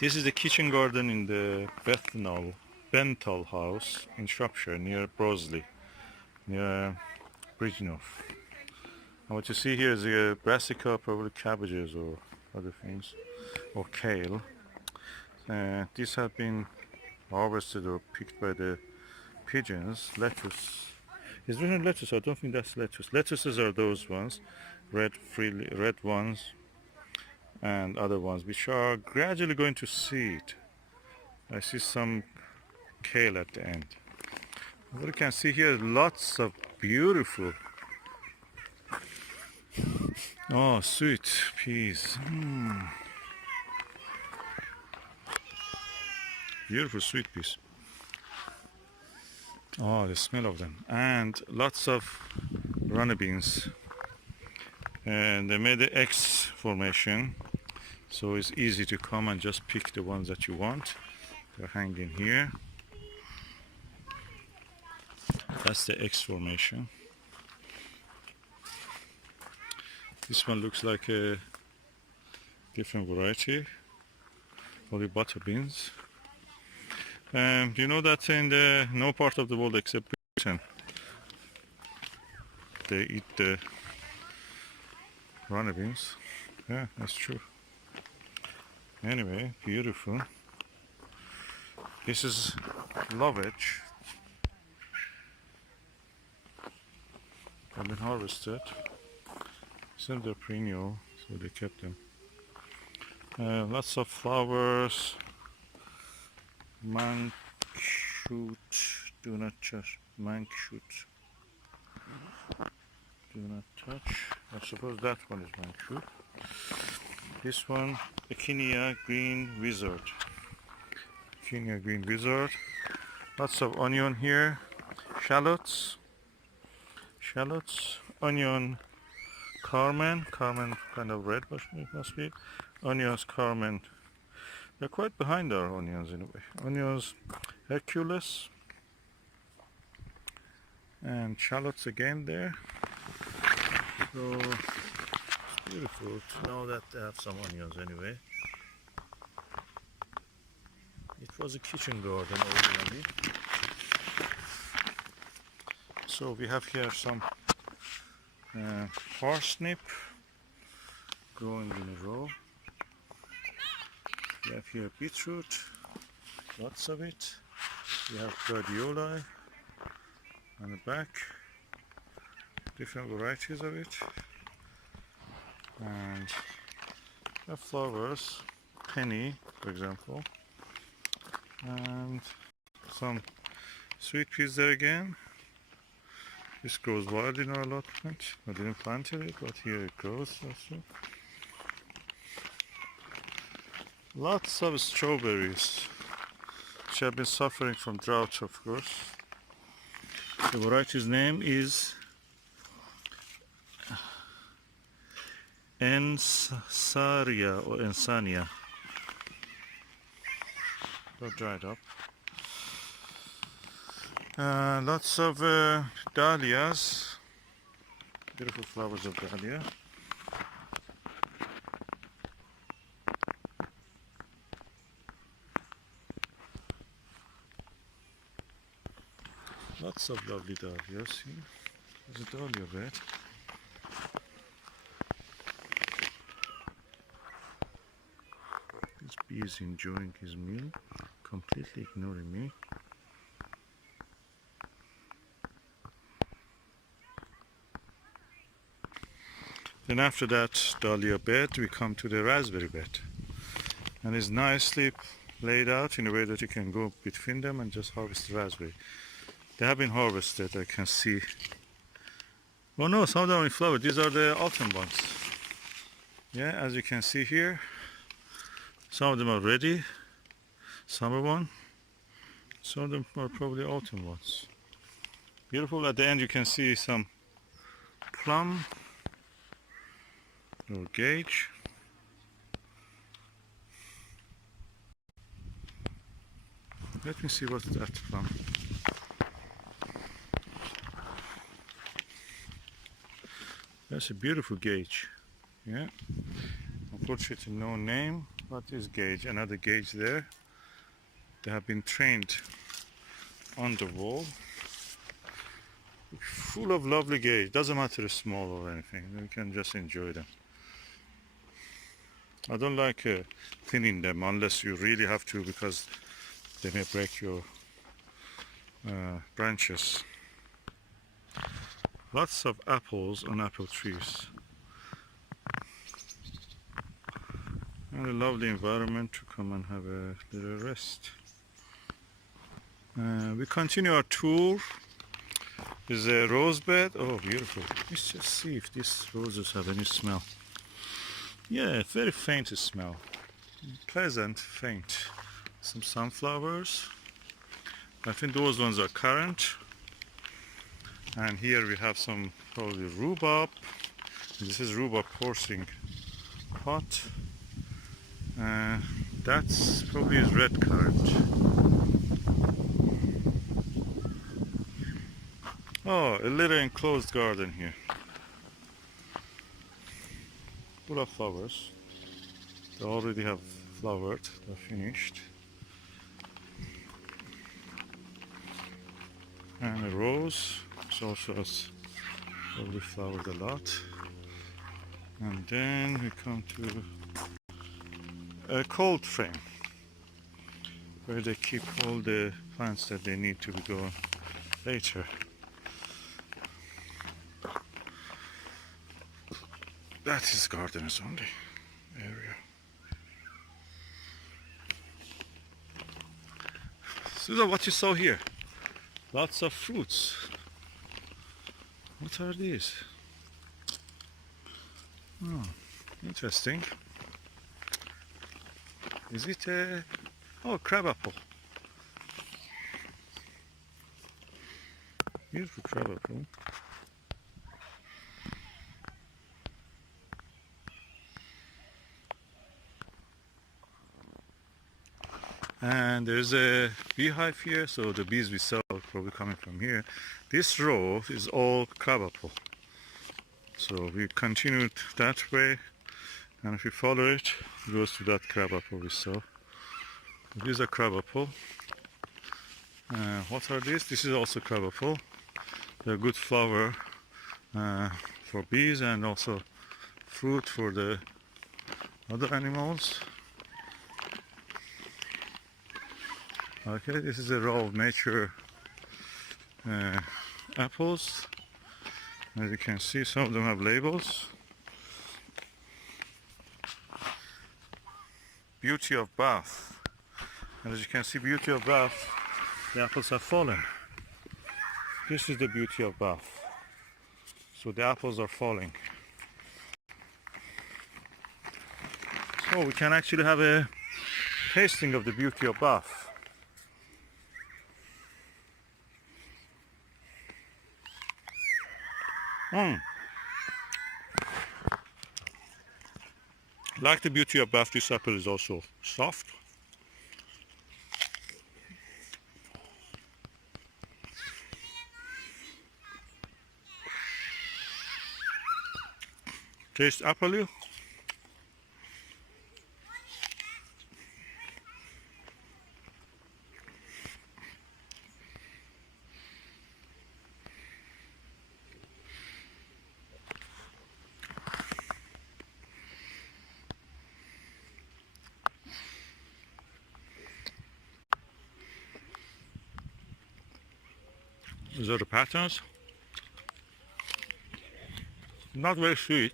This is the kitchen garden in the Benthall house in Shropshire near Broseley, near Bridgnorth. And what you see here is a brassica, probably cabbages or other things, or kale. These have been harvested or picked by the pigeons. Lettuce. Is there any lettuce? I don't think that's lettuce. Lettuces are those ones, red ones, and other ones which are gradually going to seed. I see some kale at the end. What you can see here, lots of beautiful, sweet peas. Beautiful sweet peas. Oh, the smell of them. And lots of runner beans. And they made the X formation, so it's easy to come and just pick the ones that you want. They're hanging here. That's the X formation. This one looks like a different variety, only butter beans. You know that in no part of the world except Britain, they eat the runner beans. Yeah, that's true. Anyway, beautiful. This is lovage. Have been harvested. Some they're perennial, so they kept them. Lots of flowers. Monk shoot. Do not touch. Monk shoot. Do not touch. I suppose that one is monk shoot. This one, Echinacea green wizard. Echinacea green wizard. Lots of onion here. Shallots. Onion carmen. Carmen kind of red, but it must be. Onions carmen. They're quite behind our onions in a way. Onions Hercules. And shallots again there. So it's beautiful to know that they have some onions anyway. It was a kitchen garden originally. So we have here some parsnip growing in a row. We have here beetroot, lots of it. We have gladioli on the back, different varieties of it. And we have flowers, penny for example, and some sweet peas there again. This grows wild in our allotment. I didn't plant it, but here it grows also. Lots of strawberries, which have been suffering from drought, of course. The variety's name is Ensaria or Ensania. They're dried up. Lots of dahlias, beautiful flowers of dahlia. Lots of lovely dahlias here. There's a dahlia bed. This bee is enjoying his meal, completely ignoring me. Then after that dahlia bed, we come to the raspberry bed. And it's nicely laid out in a way that you can go between them and just harvest the raspberry. They have been harvested, I can see. Oh no, some of them are in flower. These are the autumn ones. Yeah, as you can see here, some of them are ready, summer one. Some of them are probably autumn ones. Beautiful. At the end you can see some plum or gauge. Let me see what's that plum. That's a beautiful gauge. Yeah. Unfortunately no name. What is gauge? Another gauge there. They have been trained on the wall. Full of lovely gauge. Doesn't matter if small or anything. You can just enjoy them. I don't like thinning them unless you really have to, because they may break your branches. Lots of apples on apple trees. And a lovely environment to come and have a little rest. We continue our tour. There's a rose bed. Oh, beautiful. Let's just see if these roses have any smell. Yeah, very faint smell. Pleasant, faint. Some sunflowers. I think those ones are currant. And here we have some probably rhubarb. This is rhubarb coursing pot. That's probably is red currant. Oh, a little enclosed garden here. Full of flowers. They already have flowered, they're finished. And a rose, which also has probably flowered a lot. And then we come to a cold frame, where they keep all the plants that they need to be gone later. That is gardeners only area. So what you saw here? Lots of fruits. What are these? Oh, interesting. Is it a... Oh, crab apple. Beautiful crab apple. And there's a beehive here, so the bees we saw are probably coming from here. This row is all crab apple. So we continued that way, and if you follow it, it goes to that crab apple we saw. These are crab apple. What are these? This is also crab apple. They're good flower for bees and also fruit for the other animals. Okay, this is a row of nature apples. As you can see, some of them have labels. Beauty of Bath. And as you can see, beauty of Bath, the apples have fallen. This is the beauty of Bath. So the apples are falling. So we can actually have a tasting of the beauty of Bath. Like the beauty of Bath, this apple is also soft. Taste apple. These are the patterns. Not very sweet.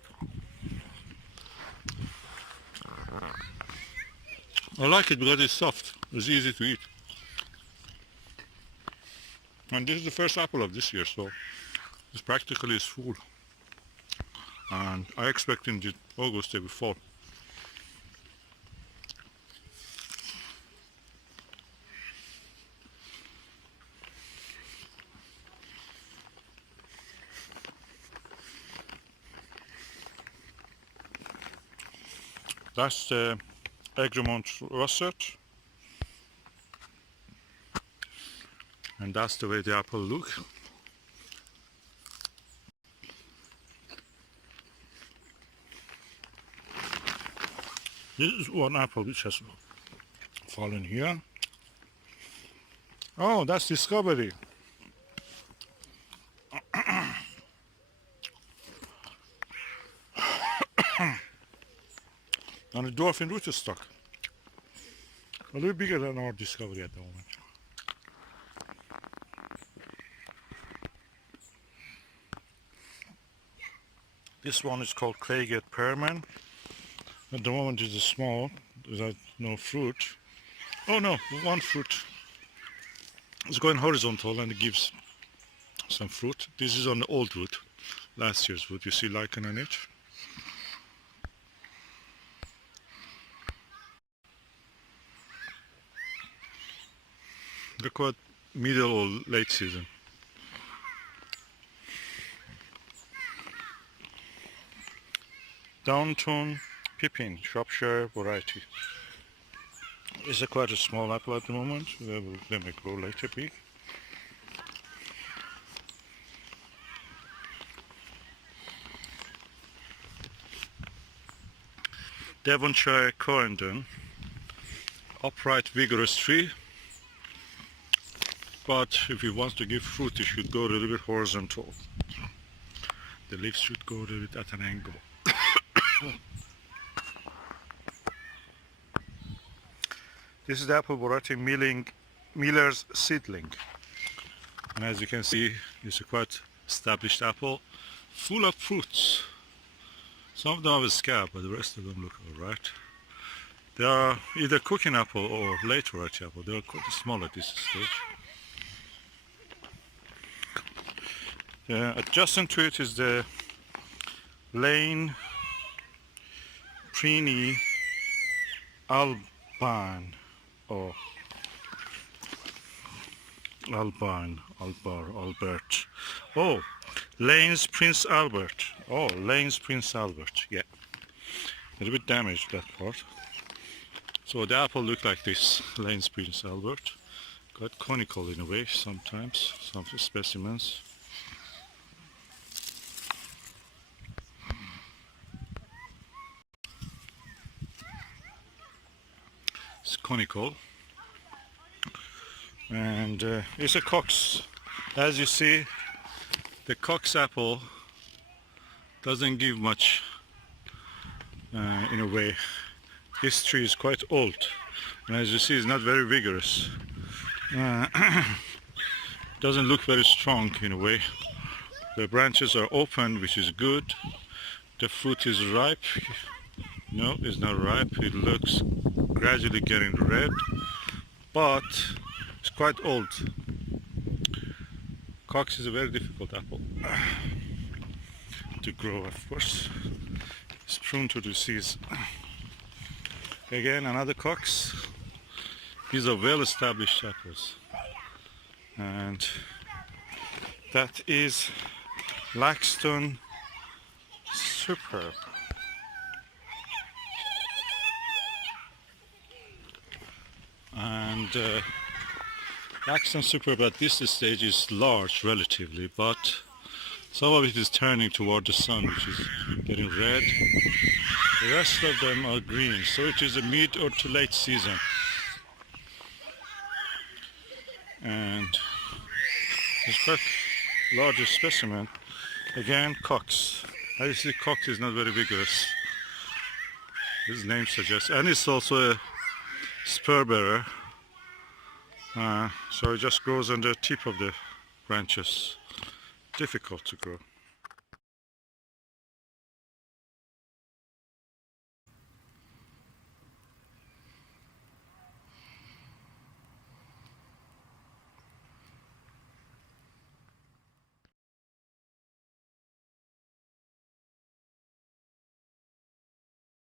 I like it because it's soft. It's easy to eat. And this is the first apple of this year, so it's practically full. And I expect in August they will fall. That's the Egremont russet, and that's the way the apple look. This is one apple which has fallen here. Oh, that's discovery. And a dwarfin rootstock. A little bigger than our discovery at the moment. This one is called Claygate Pearman. At the moment it is small, there's no fruit. Oh no, one fruit. It's going horizontal and it gives some fruit. This is on the old root, last year's root. You see lichen on it. They're quite middle or late season. Downton Pippin, Shropshire variety. It's quite a small apple at the moment. They may grow later big. Devonshire Corendon, upright, vigorous tree. But if you want to give fruit, you should go a little bit horizontal. The leaves should go a little bit at an angle. This is the apple variety Miller's Seedling. And as you can see, it's a quite established apple, full of fruits. Some of them have a scab, but the rest of them look alright. They are either cooking apple or late variety apple. They are quite small at this stage. Adjacent to it is the Lane Preeny Alban or Albert. Oh, Lane's Prince Albert. Oh, Lane's Prince Albert. Yeah, a little bit damaged that part. So the apple looked like this, Lane's Prince Albert. Quite conical in a way sometimes, some specimens. It's conical. And it's a Cox. As you see, the Cox apple doesn't give much in a way. This tree is quite old, and as you see, it's not very vigorous. Doesn't look very strong in a way. The branches are open, which is good. The fruit is ripe. No, it's not ripe. It looks gradually getting red, but it's quite old. Cox is a very difficult apple to grow, of course. It's prone to disease. Again, another Cox. These are well-established apples. And that is Laxton Superb. And Laxton Superb at this stage is large relatively, but some of it is turning toward the sun, which is getting red. The rest of them are green, so it is a mid or to late season. And it's quite larger specimen. Again, Cox. As you see, Cox is not very vigorous. His name suggests, and it's also a spur bearer. So it just grows on the tip of the branches. Difficult to grow.